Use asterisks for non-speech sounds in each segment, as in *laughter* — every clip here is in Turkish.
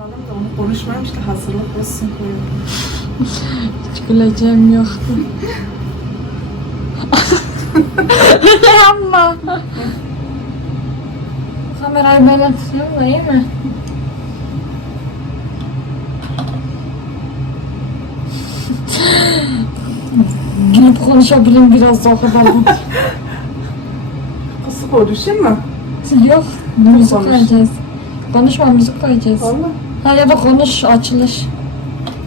Hanım da onu konuşmamış da hazırlık olsun koyuyorum. Hiç güleceğim yoktu. Yapma. Kamerayı böyle tutuyorum da iyi mi? Gülüp konuşabileyim biraz daha kadar. Kısı konuşayım mı? Yok, müzik koyacağız. Konuşma, müzik koyacağız. Valla. Da konuş, açılış.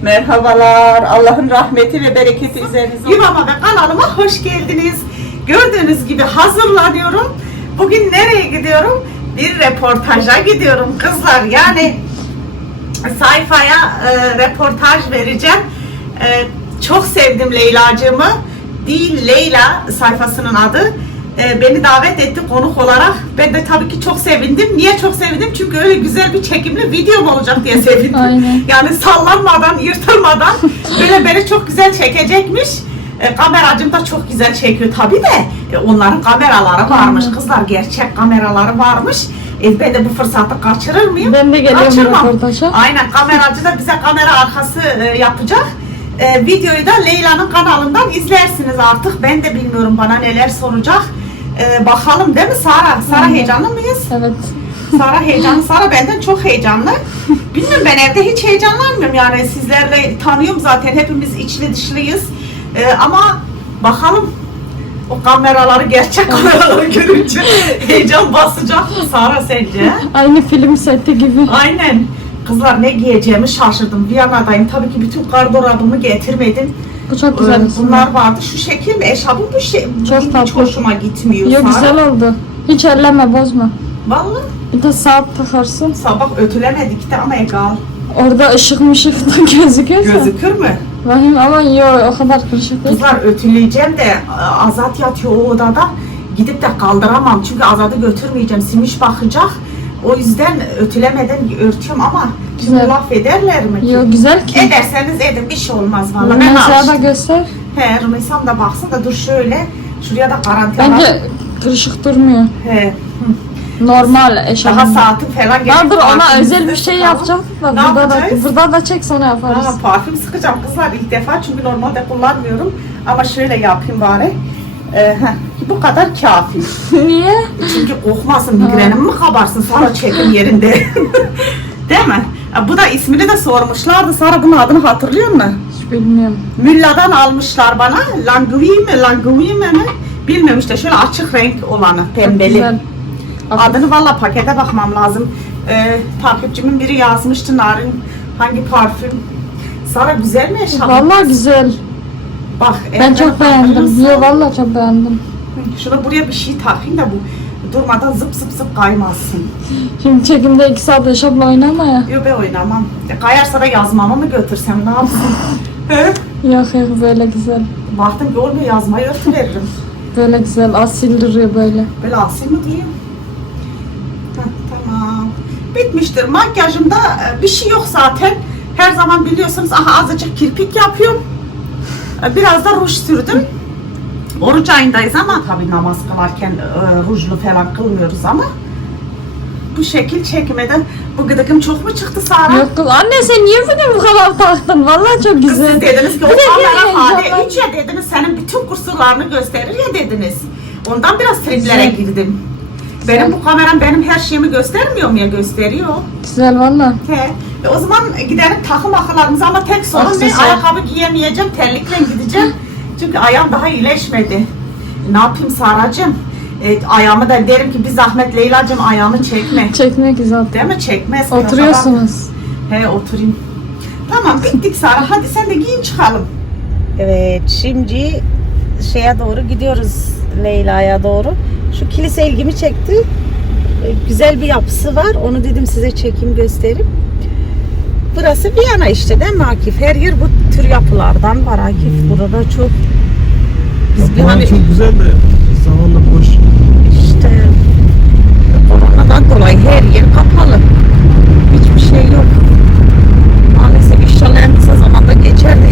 Merhabalar. Allah'ın rahmeti ve bereketi üzerinize. Yuvama ve kanalıma hoş geldiniz. Gördüğünüz gibi hazırlanıyorum. Bugün nereye gidiyorum? Bir reportaja gidiyorum kızlar. Yani sayfaya e, reportaj vereceğim. E, çok sevdim Leyla'cığımı. Değil Leyla sayfasının adı. E, beni davet etti konuk olarak. Ben de tabii ki çok sevindim. Niye çok sevindim? Çünkü öyle güzel bir çekimli videom olacak diye sevindim. Aynen. Yani sallanmadan, yırtılmadan böyle beni çok güzel çekecekmiş. E, kameracım da çok güzel çekiyor tabii de. E, onların kameraları varmış Aynen. kızlar. Gerçek kameraları varmış. E, ben de bu fırsatı kaçırır mıyım? Ben de geliyorum röportaja. Aynen kameracı da bize kamera arkası e, yapacak. E, videoyu da Leyla'nın kanalından izlersiniz artık. Ben de bilmiyorum bana neler soracak. E, bakalım değil mi Sara? Sara heyecanlı mıyız? Evet. Sara heyecanlı. Sara benden çok heyecanlı. Bilmiyorum ben evde hiç heyecanlanmıyorum yani sizlerle tanıyorum zaten hepimiz içli dışlıyız. Ee, ama bakalım o kameraları gerçek kameraları görünce heyecan basacak mı Sara sence? Aynı film seti gibi. Aynen. Kızlar ne giyeceğimi şaşırdım. Viyana'dayım. Tabii ki bütün gardırobımı getirmedim. Bu çok Ee, güzel. Bunlar vardı. Şu şekil mi? Eşarbım bu şey. Çok hiç tatlı. hoşuma gitmiyor. Yok güzel oldu. Hiç elleme bozma. Vallahi Bir de saat takarsın. sabah ötülemedik de ama egal. Orada ışık mışık da *laughs* gözüküyorsa. Gözükür mü? Vahim ama yok o kadar kırışık değil. Kızlar ötüleyeceğim de Azat yatıyor o odada. Gidip de kaldıramam çünkü Azat'ı götürmeyeceğim. Simiş bakacak. O yüzden ötülemeden örtüyorum ama şimdi Güzel. laf ederler mi ki? Yok güzel ki. Ederseniz edin bir şey olmaz vallahi. Ben Mesela da alıştım. göster. He Rümeysam da baksın da dur şöyle. Şuraya da karantina. Bence kırışık durmuyor. He. Normal Daha eşofman. saatim falan Daha dur ona özel bir şey sıkalım. yapacağım. Bak Ne burada da, yapacağız? burada da çek sonra yaparız. Ha, parfüm sıkacağım kızlar ilk defa çünkü normalde kullanmıyorum. Ama şöyle yapayım bari. Ee, heh, bu kadar kafi. Niye? Çünkü kokmasın, migrenim mi kabarsın sonra çekim yerinde. *laughs* Değil mi? E, Bu da ismini de sormuşlardı. Sara bunun adını hatırlıyor musun? Hiç bilmiyorum. Mülla'dan almışlar bana. Langui mi, langui mi mi? Bilmiyorum işte şöyle açık renk olanı, pembeli. Güzel. Adını valla pakete bakmam lazım. Ee, takipçimin biri yazmıştı Narin hangi parfüm. Sara güzel mi eşarp? Vallahi güzel. Bak. Ben çok beğendim. Yo vallahi çok beğendim. Şuna buraya bir şey takayım da bu durmadan zıp zıp zıp kaymazsın. Şimdi çekimde iki saat eşofla oynama ya. Yok ben oynamam. Kayarsa da yazmama mı götürsem ne yapsın? *laughs* Yok yok böyle güzel. Baktım olmuyor yazmayı örtü veririm. Böyle güzel asil duruyor böyle. Böyle asil mi diyeyim? Heh, tamam. Bitmiştir. Makyajımda e, bir şey yok zaten. Her zaman biliyorsunuz aha azıcık kirpik yapıyorum. E, Biraz da ruj sürdüm. Oruç ayındayız ama tabii namaz kılarken e, rujlu falan kılmıyoruz ama bu şekil çekmeden bu gıdıkım çok mu çıktı Sara? Yok kız anne sen niye beni bu kadar taktın? Vallahi çok güzel. siz dediniz ki o kamera hali heyecanlan- hiç ya dediniz senin bütün kusurlarını gösterir ya dediniz. Ondan biraz triplere girdim. Benim bu kameram benim her şeyimi göstermiyor mu ya gösteriyor. Güzel valla. He. E o zaman gidelim takım akılarımıza ama tek sorun? Aksesuar. Ayakkabı giyemeyeceğim, terlikle gideceğim. Çünkü ayağım daha iyileşmedi. Ne yapayım Saracığım? E, ayağımı da derim ki bir zahmet Leyla'cığım ayağımı çekme. *laughs* Çekmek güzel. Değil mi? Çekmez. Oturuyorsunuz. He oturayım. Tamam bittik Sara. Hadi sen de giyin çıkalım. Evet şimdi şeye doğru gidiyoruz Leyla'ya doğru. Şu kilise ilgimi çekti. Ee, Güzel bir yapısı var. Onu dedim size çekeyim göstereyim. Burası Viyana işte değil mi Akif? Her yer bu tür yapılardan var Akif. Burada çok biz bir hani çok güzel de zamanla boş. işte koronadan dolayı her yer kapalı. Hiçbir şey yok. Maalesef inşallah en kısa zamanda geçer de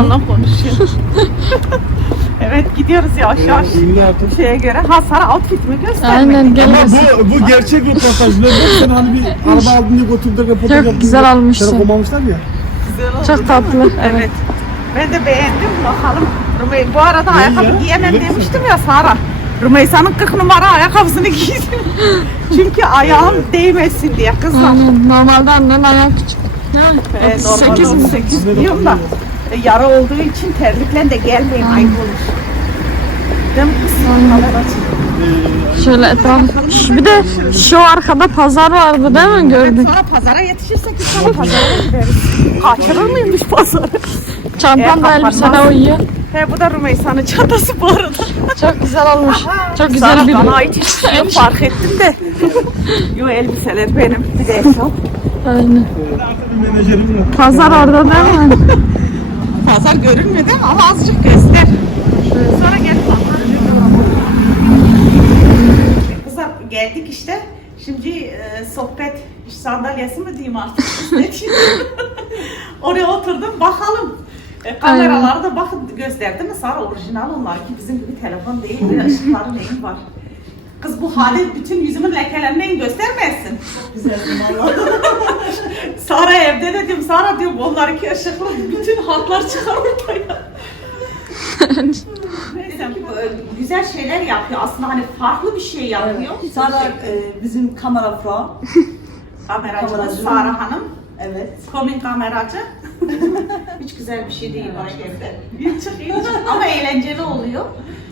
Canla konuşuyor. *laughs* evet gidiyoruz yavaş yavaş. Ünlü artık. Şeye göre. Ha Sara outfit mi göstermek? Aynen Ama bu, bu gerçek röportaj. Ne bu? Sen hani bir araba aldın diye götürdü röportaj Çok yaptın güzel diye almışsın. Seni komamışlar ya. Güzel oldu. Çok tatlı. Evet. Ben de beğendim. Bakalım. Rumey, bu arada ayakkabı ya? giyemem demiştim ya Sara. Rümeysa'nın 40 numara ayakkabısını *laughs* giydim. Çünkü ayağım değmesin diye kızlar. Aynen. Normalde annen ayağı küçük. Ee, 38 normalde mi? 38 diyorum da yara olduğu için terlikle de gelmeyin ayıp olur. Değil mi kız? Kamera. Şöyle etraf. Şş, Bir de şu arkada pazar vardı değil mi gördün? Sonra pazara yetişirsek biz sana pazara gideriz. Kaçırır mıymış pazarı? Çantam da Eğer elbisene uyuyor. He bu da Rümeysa'nın çantası bu arada. Çok güzel olmuş. Çok güzel bir bana ait hiçbir şey yok, fark ettim de. Yo elbiseler benim. Bir de esnaf. Aynen. Var. Pazar orada değil mi? Pazar görünmedi ama azıcık göster. Sonra gel Kızlar geldik işte. Şimdi e, sohbet iş sandalyesi mi diyeyim artık? *laughs* Oraya oturdum bakalım. E, kameraları da bakın gösterdi mi Sara orijinal onlar ki bizim gibi telefon değil bir ışıkları neyin var. Kız bu hali bütün yüzümün lekelerinden göstermezsin. Çok güzelsin valla. *laughs* Sara evde dedim Sara diyor onlarınki ışıklı bütün hatlar çıkar ortaya. *laughs* Neyse bu- güzel şeyler yapıyor aslında hani farklı bir şey yapıyor. Sara e, bizim kamera frau. Kameracı Kameracı. Sara Hanım. Evet. Komik kameracı. *laughs* Hiç güzel bir şey değil bak evde. Ama eğlenceli oluyor.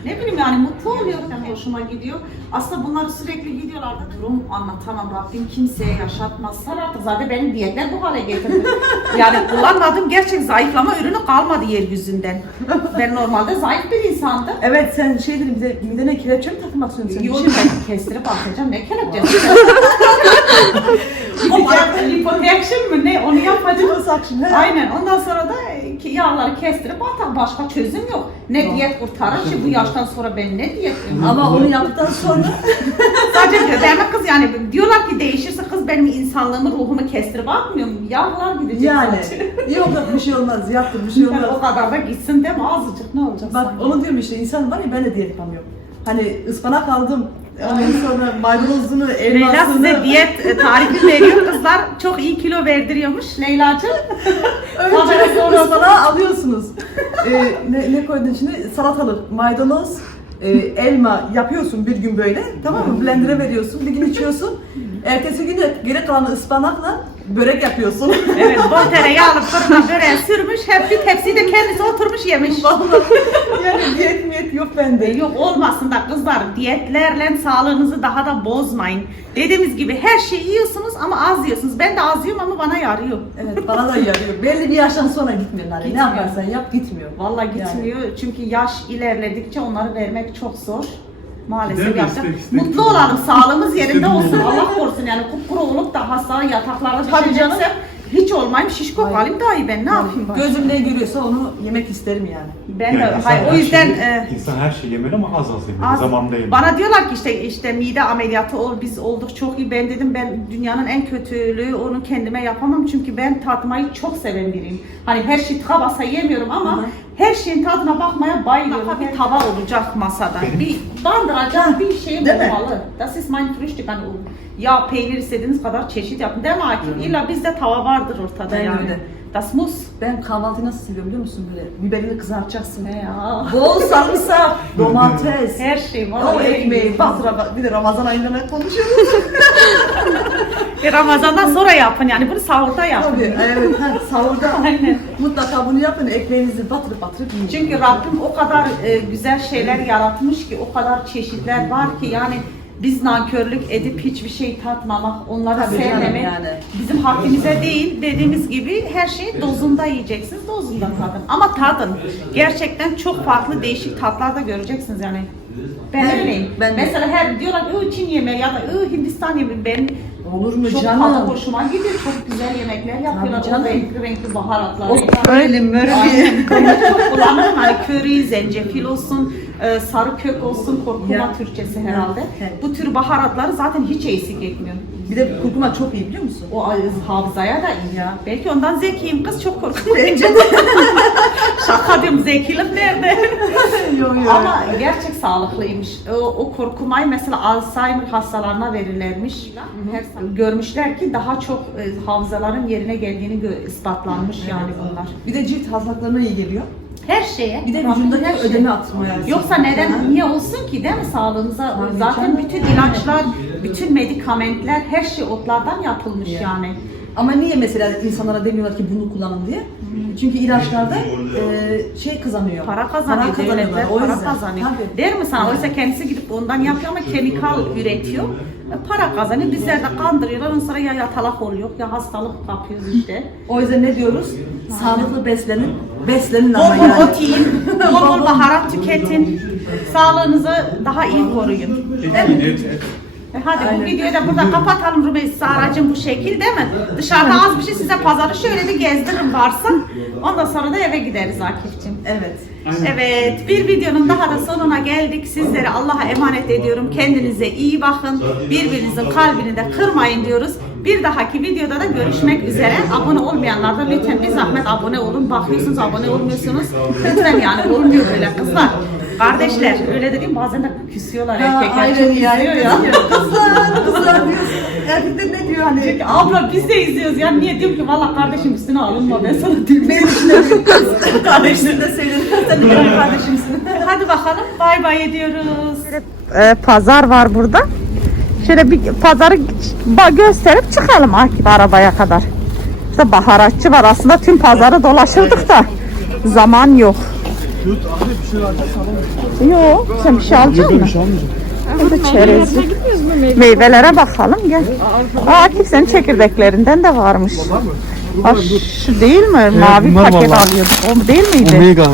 Ne bileyim yani mutlu oluyor. Yani hoşuma gidiyor. Aslında bunlar sürekli gidiyorlar da durum anlatamam. Rabbim kimseye yaşatmazsa artık zaten benim diyetler bu hale getirdi. *laughs* Yani kullanmadığım gerçek zayıflama ürünü kalmadı yeryüzünden. Ben normalde zayıf bir insandım. Evet sen şey dedin bize midene kelepçe mi takmak istiyorsun? Yok Bir şey mi? ben kestirip atacağım. Ne kelepçesi? *laughs* o liposuction mı ne? Onu yapacağım. Liposuction, he. Aynen. Ondan sonra da ki yağları kestirip atar. Başka çözüm yok. Ne diyet kurtarır ki bu yaştan sonra ben ne diyet? Ama onu yaptıktan sonra *laughs* Sadece göberme kız yani diyorlar ki değişirse kız benim insanlığımı ruhumu kestirip atmıyor mu? Yağlar gidecek yani zaten. yok yok bir şey olmaz yaptım bir şey Yani olmaz. o kadar da gitsin değil mi? Azıcık ne olacak? Bak sanki? onu diyorum işte insan var ya ben de diyet yapamıyorum. Hani ıspanak aldım. Ondan sonra maydanozunu, Leyla elmasını. size diyet e, tarifi veriyor kızlar. Çok iyi kilo verdiriyormuş Leyla'cığım. *laughs* Önce sonra- ıspanağı alıyorsunuz. ee, ne, ne koydun içine? Salatalık, maydanoz, e, elma yapıyorsun bir gün böyle. Tamam mı? Blender'a veriyorsun. Bir gün içiyorsun. *laughs* Ertesi gün de geri kalan ıspanakla börek yapıyorsun. *laughs* Evet, bol tereyağı alıp fırına böreğe sürmüş. Hep bir tepsiyi de kendisi oturmuş yemiş. Vallahi yani diyet miyet yok bende. Yok olmasın da kızlar diyetlerle sağlığınızı daha da bozmayın. Dediğimiz gibi her şeyi yiyorsunuz ama az yiyorsunuz. Ben de az yiyorum ama bana yarıyor. Evet bana da yarıyor. Belli bir yaştan sonra gitmiyor Nare. Ne Gitmiyor. yaparsan yap gitmiyor. Vallahi gitmiyor çünkü yaş ilerledikçe onları vermek çok zor. Maalesef yapacak. istek, istek Mutlu olalım, sağlığımız yerinde olsun. Allah korusun yani kupkuru olup da hasta yataklara düşeceksem hiç olmayayım şişko Hayır. kalayım daha iyi ben ne yapayım bak. Gözüm ne görüyorsa onu yemek isterim yani. Ben de Yani insan hayır, o yüzden şeyi- e, insan her şeyi yemeli ama az az yemeli. Az- Zamanında yemeli. Bana diyorlar ki işte işte mide ameliyatı ol biz olduk çok iyi. Ben dedim ben dünyanın en kötülüğü onu kendime yapamam çünkü ben tatmayı çok seven biriyim. Hani her şey tıka basa yemiyorum ama Hı hı. Her şeyin tadına bakmaya bayılıyorum. Bir tava olacak masada. Bir bandıracak bir şey Değil mi? olmalı. Das ist mein Frühstück. Hani o ya peynir istediğiniz kadar çeşit yapın. Değil mi Akif? İlla bizde tava vardır ortada Ben yani. öyle. Das muss. Ben kahvaltıyı nasıl seviyorum biliyor musun? Böyle biberini kızartacaksın. Ne ya? Bol sarımsak, *laughs* domates. Her şey var. O Öyle ekmeği, basra, bir de Ramazan ayında ne konuşuyoruz? *laughs* E, Ramazan'dan sonra yapın yani bunu sahurda yapın. Tabii, evet, ha, sahurda. *laughs* Aynen. Mutlaka bunu yapın, ekmeğinizi batırıp batırıp yiyin. Çünkü Rabbim o kadar e, güzel şeyler yaratmış ki, o kadar çeşitler var ki yani biz nankörlük edip hiçbir şey tatmamak, onları Tabii sevmemek yani. bizim hakkımıza değil. Dediğimiz gibi her şeyi dozunda yiyeceksiniz, dozunda tadın. Ama tadın. Gerçekten çok farklı değişik tatlar da göreceksiniz yani. Ben öyleyim. ben. Mesela her diyorlar "Iı, Çin yemeği ya da "Iı, Hindistan yemeği. Ben Olur mu çok canım? tadı hoşuma gidiyor. Çok güzel yemekler yapıyorlar. canım. O renkli renkli baharatlar. O öyle möreli. Çok kullandım. Hani köri, zencefil olsun, e, sarı kök olsun, kurkuma. Türkçesi herhalde. Evet. Bu tür baharatları zaten hiç eksik etmiyorum. Bir de kurkuma çok iyi biliyor musun? O hafızaya da iyi ya. Belki ondan zekiyim kız çok korkuyorum. Bence de. *laughs* Şaka diyorum zekilik nerede? *laughs* Yok yok. Ama gerçek sağlıklıymış. O, o kurkumayı mesela Alzheimer hastalarına verirlermiş. Her görmüşler ki daha çok e, hafızaların yerine geldiğini gö- ispatlanmış yani bunlar. Bir de cilt hastalıklarına iyi geliyor. Her şeye. Bir de her şeye. ödemi atmaya. Yoksa neden, niye olsun ki değil mi sağlığımıza? Tabii Zaten canım. bütün ilaçlar, bütün medikamentler, her şey otlardan yapılmış Ya. yani. Ama niye mesela insanlara demiyorlar ki bunu kullanın diye? Çünkü ilaçlarda e, şey kazanıyor. Para kazanıyor, kazanıyorlar, devletler o para yüzden. kazanıyor. Tabii. Der mi sana? Oysa kendisi gidip ondan yapıyor ama kemikal üretiyor. E, Para kazanıyor, bizler de kandırıyorlar. Ondan sonra ya yatalak oluyor ya hastalık kapıyoruz işte. O yüzden ne diyoruz? Sağlıklı beslenin. Beslenin Bol ama bol yani. ot yiyin, *laughs* bol bol baharat tüketin. Sağlığınızı daha iyi koruyun. Değil mi? E Hadi bu videoyu da burada kapatalım Rümeysa aracın bu şekil değil mi? Dışarıda az bir şey size pazarı şöyle bir gezdiririm varsa. Ondan sonra da eve gideriz Akif'cim. Evet. Evet, bir videonun daha da sonuna geldik. Sizleri Allah'a emanet ediyorum. Kendinize iyi bakın. Birbirinizin kalbini de kırmayın diyoruz. Bir dahaki videoda da görüşmek üzere. Abone olmayanlar da lütfen bir zahmet abone olun. Bakıyorsunuz abone olmuyorsunuz. Lütfen yani olmuyor böyle kızlar. Kardeşler öyle dediğim bazen de küsüyorlar erkekler. aynen Çok ya. ya. Kızlar, kızlar diyorsun. Erkekler ne diyor hani? Çünkü abla biz de izliyoruz ya. Niye diyorum ki valla kardeşim üstüne alınma ben sana diyorum. Benim için de büyük kız. *laughs* Kardeşim de senin. Sen de benim kardeşimsin. Hadi bakalım bay bay ediyoruz. e, pazar var burada. Şöyle bir pazarı gösterip çıkalım Akif arabaya kadar. İşte baharatçı var. Aslında tüm pazarı dolaşırdık da zaman yok. Yok. Sen bir şey alacak mısın? Burada çerez. Meyvelere bakalım gel. Aa, Akif senin çekirdeklerinden de varmış. Aa, şu değil mi? Mavi bunlar paket vallahi. alıyorduk. O değil miydi? Omega ya.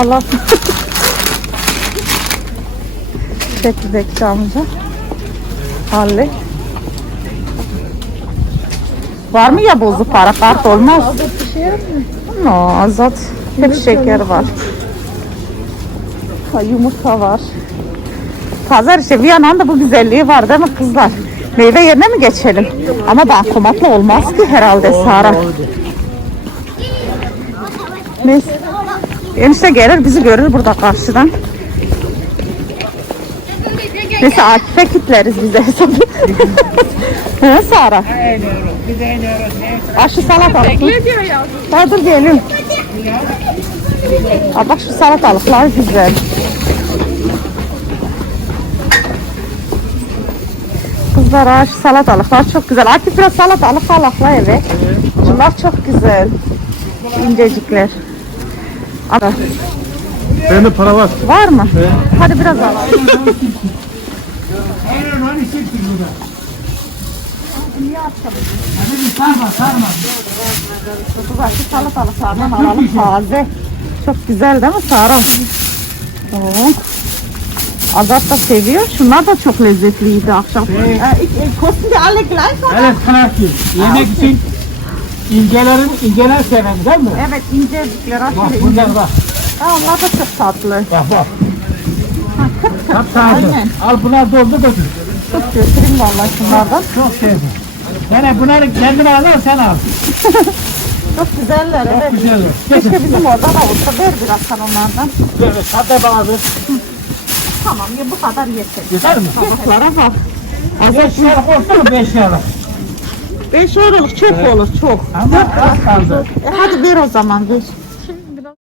Allah. Çekirdekçi amca. Hallet. Var mı ya bozuk para? Kart olmaz. Bir şey mu? No, azot. Hep şeker var. Ha, yumurta var. Pazar işte Viyana'nın da bu güzelliği var değil mi kızlar? Meyve yerine mi geçelim? Ama bankomatla olmaz ki herhalde Sara. Neyse. Enişte gelir bizi görür burada karşıdan. Neyse Akif'e kitleriz bize hesabı. *laughs* He Sara? Aşı salatalık. Bekle diyor ya. Ha, dur geliyorum. Aa, bak şu salatalıklar güzel. Kızlar aa, şu salatalıklar çok güzel. Akif biraz salatalık alakla eve. Şunlar çok güzel. İncecikler. Ara. Bende para var. Var mı? Hadi biraz *laughs* alalım. Kızlar şu salatalıklardan alalım taze. Çok güzel değil mi Sara? Oo. Azat da seviyor. Şunlar da çok lezzetliydi akşam. Ee, ik- ik- kosten die alle gleich oder? Evet kanatlı. Yemek için incelerin inceler seven değil mi? Evet incecikler. Bak Aşırı ince. bunlar bak. Ha, onlar da çok tatlı. Bak bak. Kap taze. Aynen. Al bunlar doldu götür. Çok götüreyim vallahi şunlardan. Çok sevdim. Yani bunları kendin al sen al. *laughs* Çok güzeller evet. Çok güzel. Keşke bizim orada da olsa ver biraz sen onlardan. Evet hadi bazı. Tamam ya bu kadar yeter. Yeter mi? Tabaklara bak. Beş liralık olsun mu beş liralık? 5 euroluk çok olur çok. Ama az kaldı. E hadi ver o zaman ver.